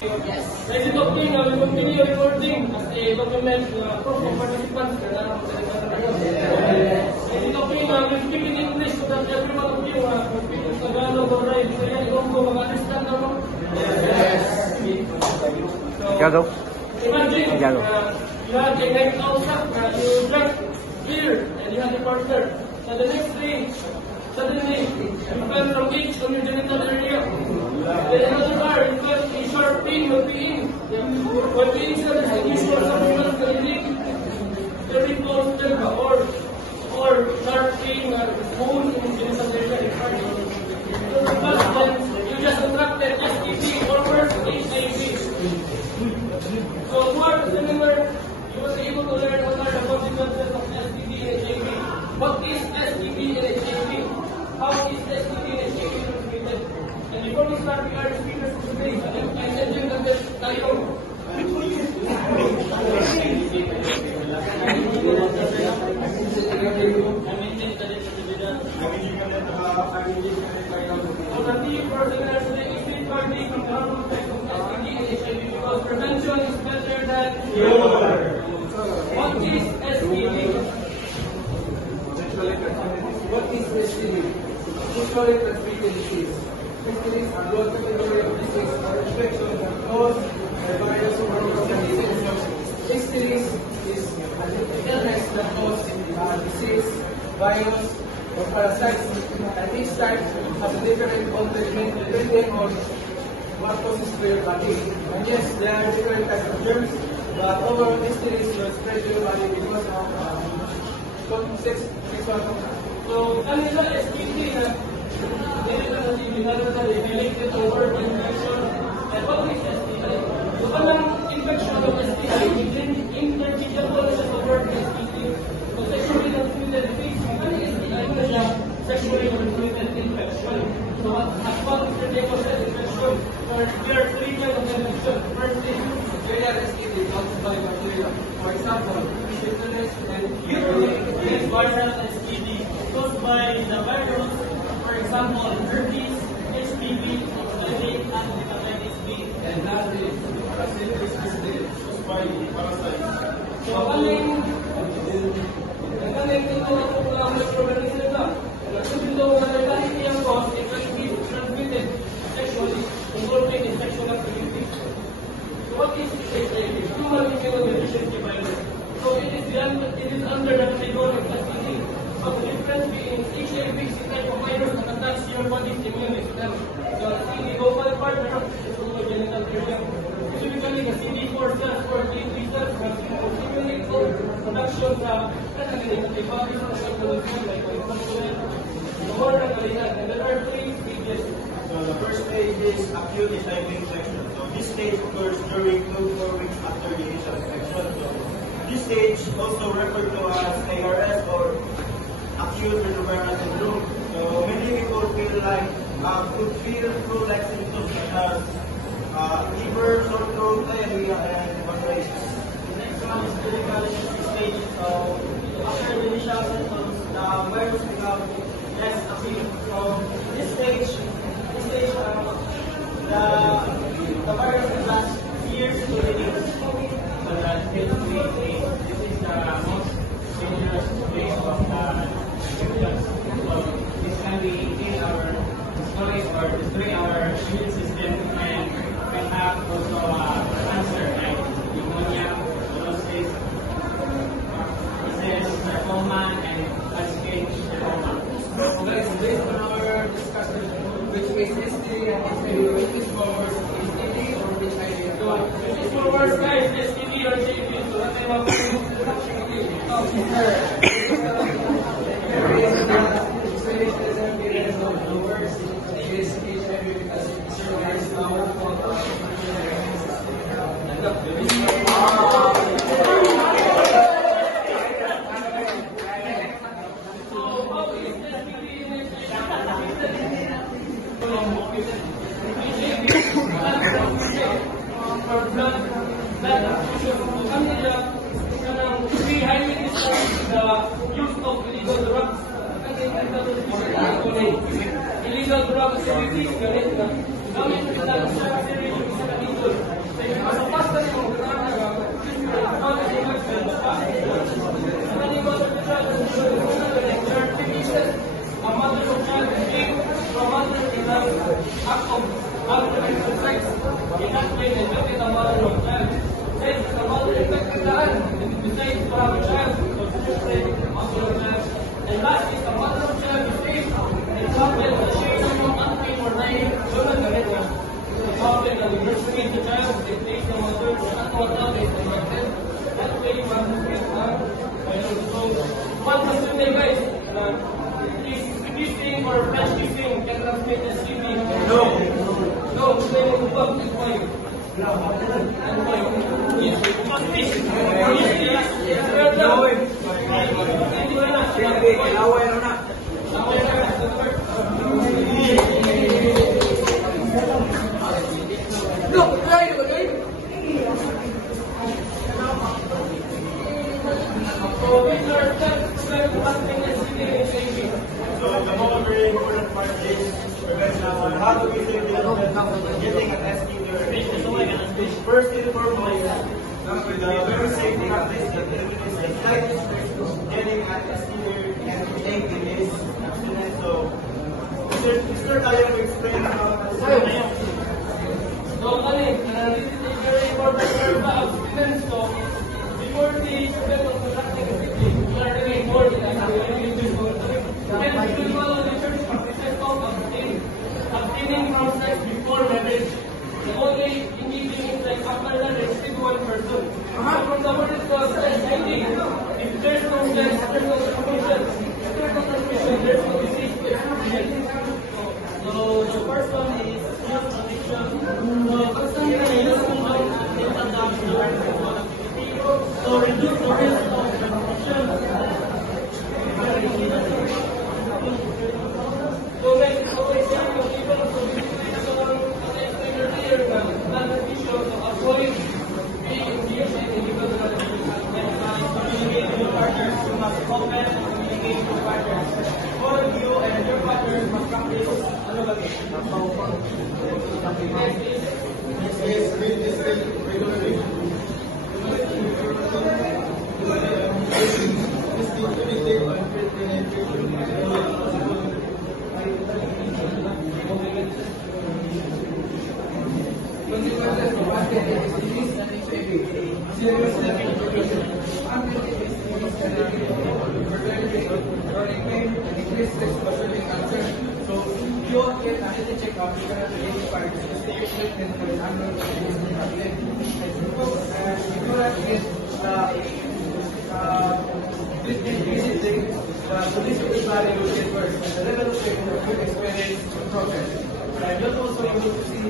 Ladies and gentlemen, we continue recording as a document proof of participants. Ladies and gentlemen, we speak in English so that everyone of you who speak in Tagalog or right, so yan, Ilonggo, mag-understand na mo? Yes. Tagalog. Imagine, you had a night outside, you drank beer, and you had a partner. So the next day, suddenly, you felt from itch on your genital area. Then another bar, you felt a sharp pain while peeing. While peeing, sir, there's an issue of some human breathing. Very close to or sharp pain or wound in genital area. But then, you just contracted STD or worse, HIV. So, more similar, you were able to learn what are the consequences of STD and HIV. What is STD and HIV? How is STD and HIV transmitted? And before we start, we are the speakers for today. I said you that there's tayo. So the theme for seminar today is safeguarding the harmful effects of STD and HIV because prevention is better than cure. What is STD? What is STD? Sexually transmitted disease. STDs are broad category of disease or infection that caused by virus or organisms. STDs is an illness that causes disease, virus, or parasites, and each type has a different containment depending on what causes to your body. And yes, there are different types of germs, but overall STDs will spread to your body because of sexual contact. So, kanila STD na related to word infection. And what is STD? So, kanang infection of STD, interchangeable na siya sa word STD. So, sexually transmitted disease, ano STD na siya? Sexually transmitted infection. So, as well as interchangeable infection, there are three kinds of infection. First is bacterial STD caused by bacteria. For example, syphilis and is viral STD caused by the virus, for example, herpes, HPV, syphilis, and hepatitis B. And that is parasitic STD caused by parasites. So, ang galing dito na kung microorganism na, nagsabi daw na vitality ang cause, it can be transmitted sexually, involving in sexual activity. So, what is HIV? Human immunodeficiency virus. So, it is under the category of STD. So, the difference between HIV is a type of virus that attacks your body's immune system. So, the CD4 part of the genital area. Specifically, the CD4 cells or T3 cells have stimulate production sa antibodies or antibodies like more than and there are three stages. So the first stage is acute HIV infection. So this stage occurs during 2 to 4 weeks after the initial infection. So this stage also referred to as ARS or acute retroviral syndrome. So many people could feel flu-like symptoms such as fever, sore throat, diarrhea, and evaporation. The next one is clinical stage. So after the initial symptoms, the virus becomes less acute. So this stage, the virus will last years to release. So that's basically this is the most dangerous phase of the symptoms. So this can be in our storage or destroy our immune system and can have also cancer like pneumonia, cirrhosis, sarcoma, and stage sarcoma. So guys, based on our discussion, which is STD and HIV, which is for worse, STD or HIV? So, which is for worse, guys, STD or HIV? So, what I want illegal drug activities, ganit na. Gamit kita sa series yung isa na dito. And last is the mother of child is safe. The couple, the share of unpaid or lying women, the witness. The couple, the nurturing the child, the take the mother, and what else is the mother. That way, you want to get so, one question there, guys. Is kissing or French kissing can transmit STD? No. No, explain the book is why. And why? Yes. So the most very important part is how to be safe getting an STD. First and foremost, the very safe practice that eliminates the slightest risk of getting an STD and taking is abstinence. So Mr. Tayo will explain about abstinence. So, this is a very important term about abstinence. So, before the event of conducting a sitting, we are doing more than that. Then we will follow the church practices of abstaining from sex before marriage. The only engaging in sex after marriage is one person. From the word itself, if there's no sex, there's no transmission. If there's no transmission, there's no disease. So the first one is just addiction. So constantly so reduce the risk of transmission. So like always saying to people, so this is as I explained earlier, beneficial to avoid being engaged in illegal communicating with partners. You must open communicate with partners. All you and your partners must practice Consequences of unpaid STDs and HIV. Serious complications. Unpaid STDs can lead to fertility, chronic pain, and increased risk of certain cancer. So, if you want to get a healthy checkup, you cannot identify the stage treatment for an unknown disease. If you want to get visiting the police will evaluate first the level of treatment you experience progress. And you're also able to see the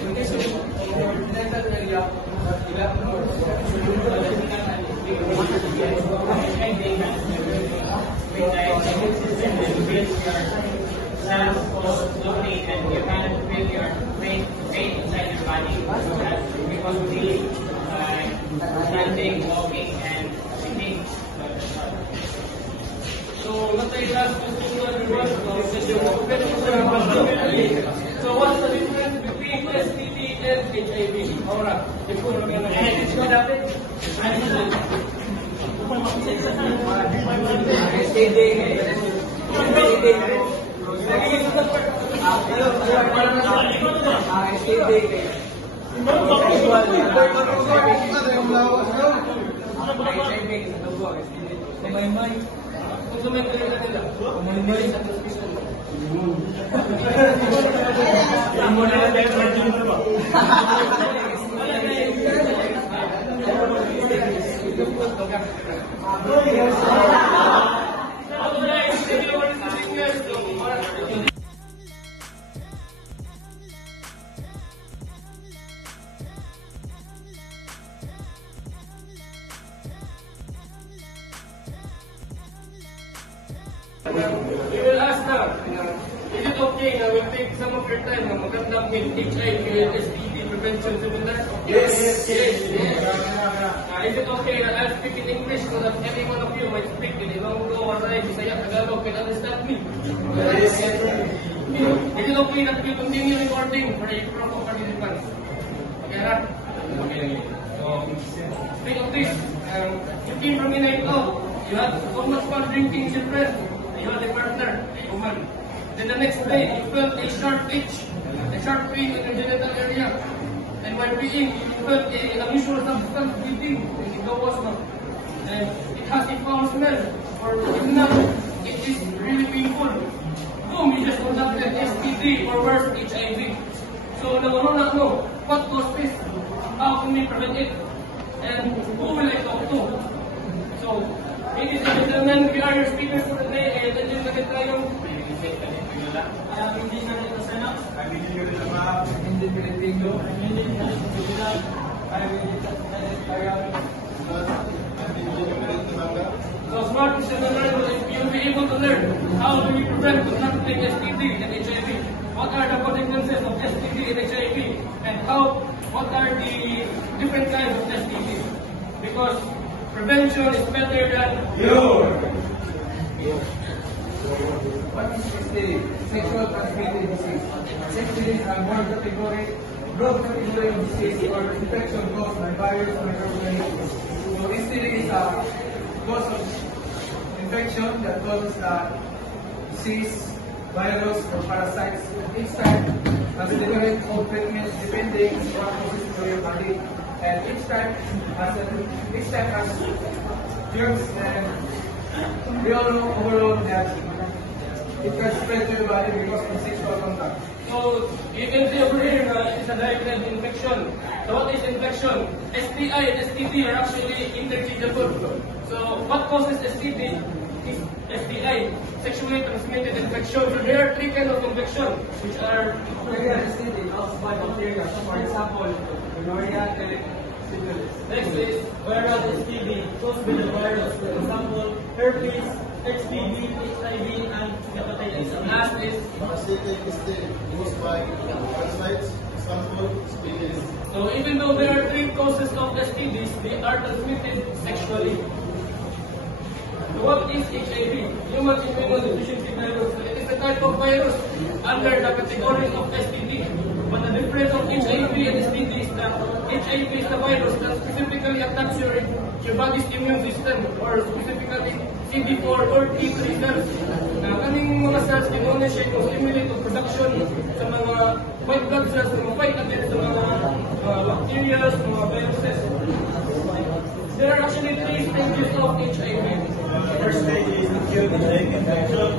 condition of your genital area that you have more. And you kind of feel your weight inside your body because of the standing, walking, and sitting. So, let's say last question to everyone. So, what's the difference between STD and HIV? Alright. We will ask now, is it okay na we take some of your time na magandang with HIV and STD prevention seminar? Yes. Is it okay that I'll speak in English so that every one of you might speak in Ilonggo or Bisaya, Tagalog can understand me? Yes. Is it okay that we continue recording for the proper participants? Okay, right? So, speak of this, you came from Inaito, you had so much fun drinking with your friend, you had a partner, a woman. Then the next day, you felt a sharp itch, a sharp pain in your genital area. And while peeing, you felt an unusual substance bleeding, and it was not. And it has a foul smell, or if not, it is really painful. Boom, you just conducted STD or worse, HIV. So, nangununa mo, what caused this? How can we prevent it? And who will I talk to? So, ladies and gentlemen, we are your speakers for today, and nandiyan na tayong Hindi na ito sana. Ay, hindi nyo rin naman. Hindi Pilipino. Hindi na ito sila. Ay, hindi na So, smart is in the learn, you'll be able to learn how do we prevent contracting STD and HIV, what are the consequences of STD and HIV, and what are the different kinds of STD. Because prevention is better than cure. What is STD? Sexual transmitted disease. STD is a broad category of disease or infection caused by virus or microorganisms. So STD is a cause of infection that causes disease, virus, or parasites. Each type has different treatments depending on what causes to your body, and each type has cures, and we all know overall that it can spread to your body because of sexual contact. So, you can see over here it is a direct infection. So, what is infection? STI and STD are actually interchangeable. So, what causes STD is STI, sexually transmitted infection. So, there are three kinds of infection, which are STD caused by bacteria. For example, gonorrhea, syphilis. next is viral STD caused by the virus. For example, herpes, HPV, HIV, and hepatitis. last is Parasitic state caused by parasites, example, species. so even though there are three causes of STDs, they are transmitted sexually. So what is HIV? Human immunodeficiency virus. So it is a type of virus under the category of STD. But the difference of HIV and STD is that HIV is the virus that specifically attacks your body's immune system, or specifically CD4 or T3 cells. Na kaning mga cells kinuna siya yung stimulate of production sa mga white blood cells na mag-fight against sa mga bacteria, mga viruses. There are actually three stages of HIV. The first stage is acute infection.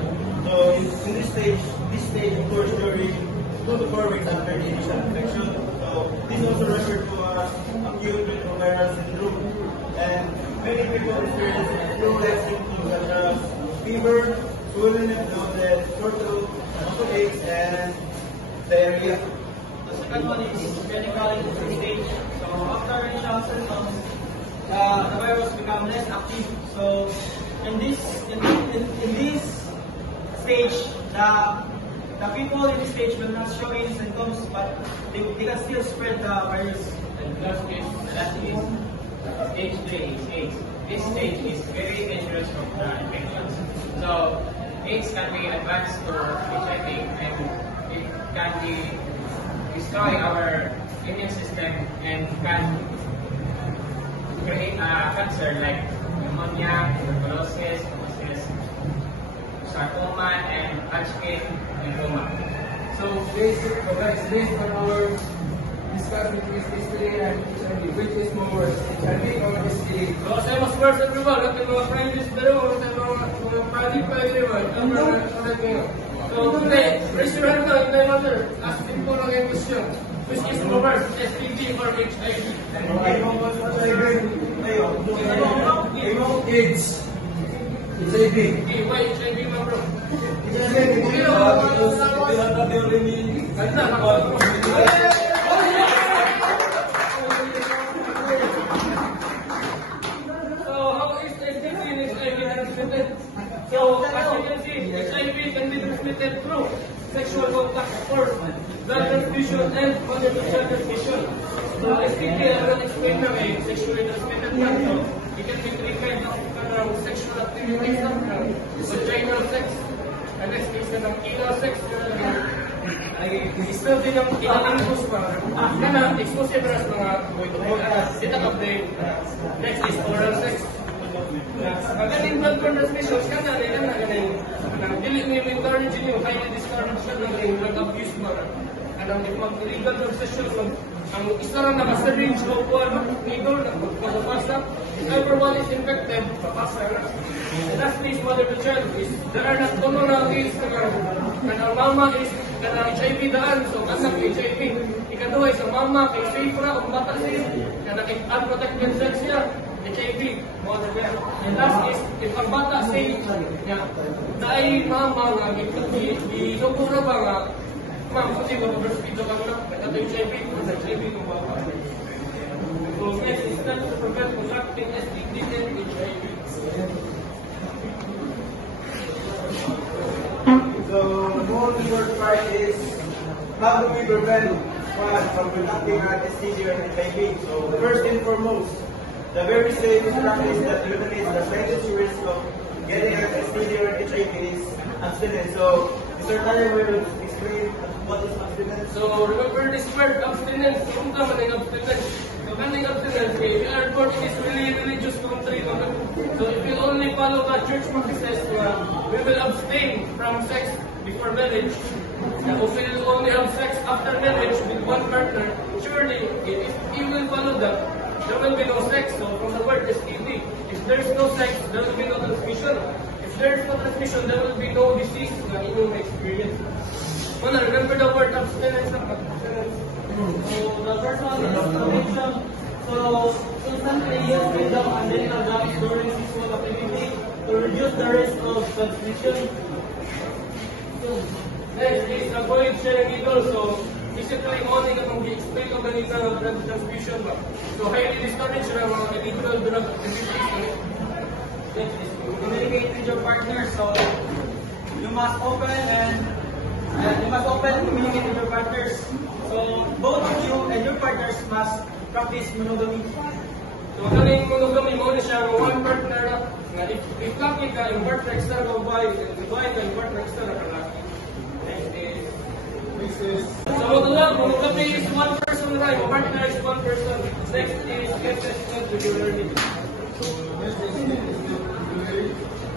So in this stage occurs during 2 to 4 weeks after the initial infection. So this is also referred to as acute retroviral syndrome. And many people experience flu-like symptoms such as fever, swollen lymph nodes, sore throat, aches, and diarrhea. The second one is clinical stage. So after initial symptoms, the virus becomes less active. So in this stage, the people in this stage will not show any symptoms, but they can still spread the virus. And last is stage 3 is AIDS. This stage is very dangerous from the infections. So AIDS can be advanced to HIV, and it can destroy our immune system and can create a cancer like pneumonia, tuberculosis, sarcoma, and Hodgkin lymphoma. So based on our discussion with STD and HIV, which is more HIV or STD? So sa mas first everyone, at yung mga private dalawa, at yung mga private pa everyone, so today, raise your hand now in my mother, ask simple lang yung question. Which is more worse, STD or HIV? AIDS. HIV. Okay, why HIV, my bro? So how is STD and HIV transmitted? So as you can see, HIV can be transmitted through sexual contact, of course, blood transfusion, and conjugal transmission. So STD, I will explain na may sexually transmitted cancer. It can be three kinds of sexual activities, vaginal sex, and next is anal sex. Ay, i-spell din yung inalingus pa. Kana, exclusive na sa mga buhay-buhay. Next is oral sex. Magaling blood-borne transmissions, kana, dili mo yung encouraging you, highly discouraged na yung drug abuse mo. If mag-illegal drug session, ang isa lang naka-syringe o kuwan, needle, magpapasa. If everyone is infected, papasa na. The last case, mother to child, is there are not common case na mama is kana HIV daan, so anak HIV. Ikaduha is ang mama kay safe ra, o bata siya, kana kay unprotected sex siya, HIV. And last is, if ang bata safe, dahil mama nga, ginukura ba nga, ma'am, kasi kung breastfeed ka na, nagkata HIV, HIV ng baba. So next is not to prevent contracting STD and HIV. So, the most important part is how do we prevent one from contracting STD or HIV? So, first and foremost, the very safest practice that eliminates the slightest risk of getting an STD or HIV is abstinence. So, Mr. Tayo will explain what is abstinence. So remember this word, abstinence. Kung ka maning abstinence. So maning abstinence, we are born in this really religious country. So if you only follow the church practices, we will abstain from sex before marriage. If we will only have sex after marriage with one partner, surely if you will follow that, there will be no sex. So from the word STD, if there is no sex, there will be no transmission. If there is no transmission, there will be no disease na inyong experience. Well, remember the word abstinence. So the first one is protection. So constantly use freedom and genital drugs during sexual activity to reduce the risk of transmission. Next is avoid sharing needles. So basically, only kapag i-explain ko ganito ng blood transfusion ba. So highly discouraged na mga illegal drug activities. Next is communicate with your partner. So you must open and communicate with your partners. So both of you and your partners must practice monogamy. So kaning monogamy mo na siya one partner na if lucky ka yung partner extra ka babae, if babae ka yung partner extra ka lalaki. Next is so monogamy is one person right, your partner is one person. Next is consent regularly.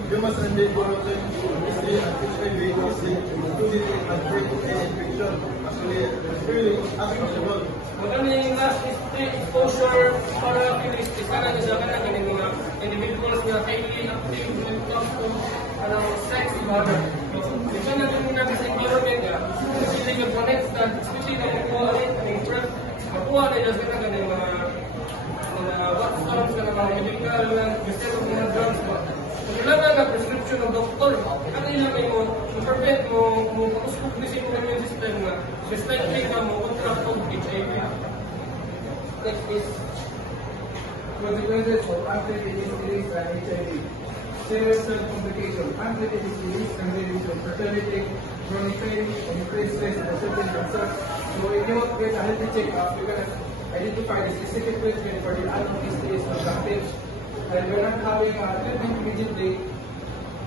You must remain corruption, stay and HIV vaccine, including avoid infection. Actually, it's really acceptable. Magaling last is exposure para kinis kana sa kana ganing mga individuals nga highly active when it comes to sex partner. Ito na din muna sa environment nga, sila yung connect na especially na kuha ng breath, makuha na yung sa ganing mga what forms ka na mga medical na instead of mga drugs ba. Kailangan na prescription ng doktor. Ano ilagay mo, prevent mo, pag-uskupisin mo immune system na slightly na mo contract of HIV. Next is consequences of untreated STDs and HIV. Serious health complications. Untreated STDs can lead to fertility, chronic pain, increased stress, and certain cancers. So if you get a healthy check-up, you can identify the specific treatment for the unknown STDs productive. And we're not having a treatment immediately.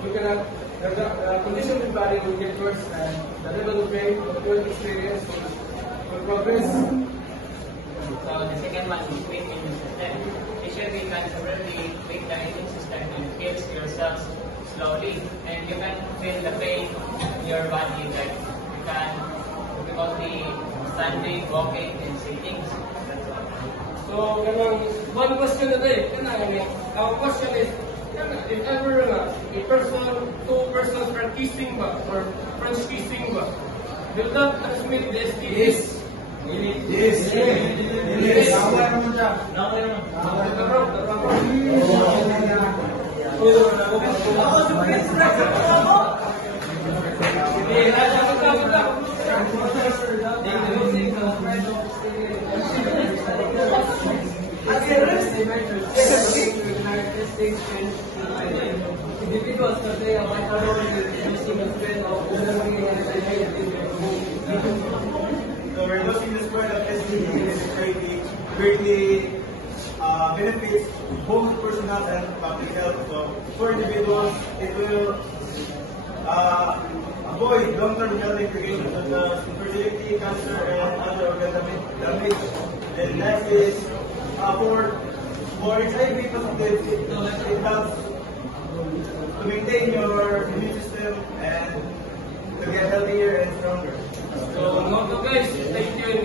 We cannot, the condition of the body will get worse and the level of pain will experience will progress. So the second one is weak immune system. HIV can severely weak the immune system and kills your cells slowly, and you can feel the pain in your body. Like you can difficulty standing, walking, and sitting. That's all. so one question a day. Our question is, if ever a person, two persons are kissing ba or French kissing ba, will that transmit the STDs? Yes. Nawala naman siya. Individuals that they are using a trend of So reducing the spread of STD is greatly benefits both personal and public health. So for individuals, it will avoid long-term health implications such as infertility, cancer, and other organ damage. And next is for HIV positives, it helps to maintain your immune system and to get healthier and stronger. So, guys, thank you.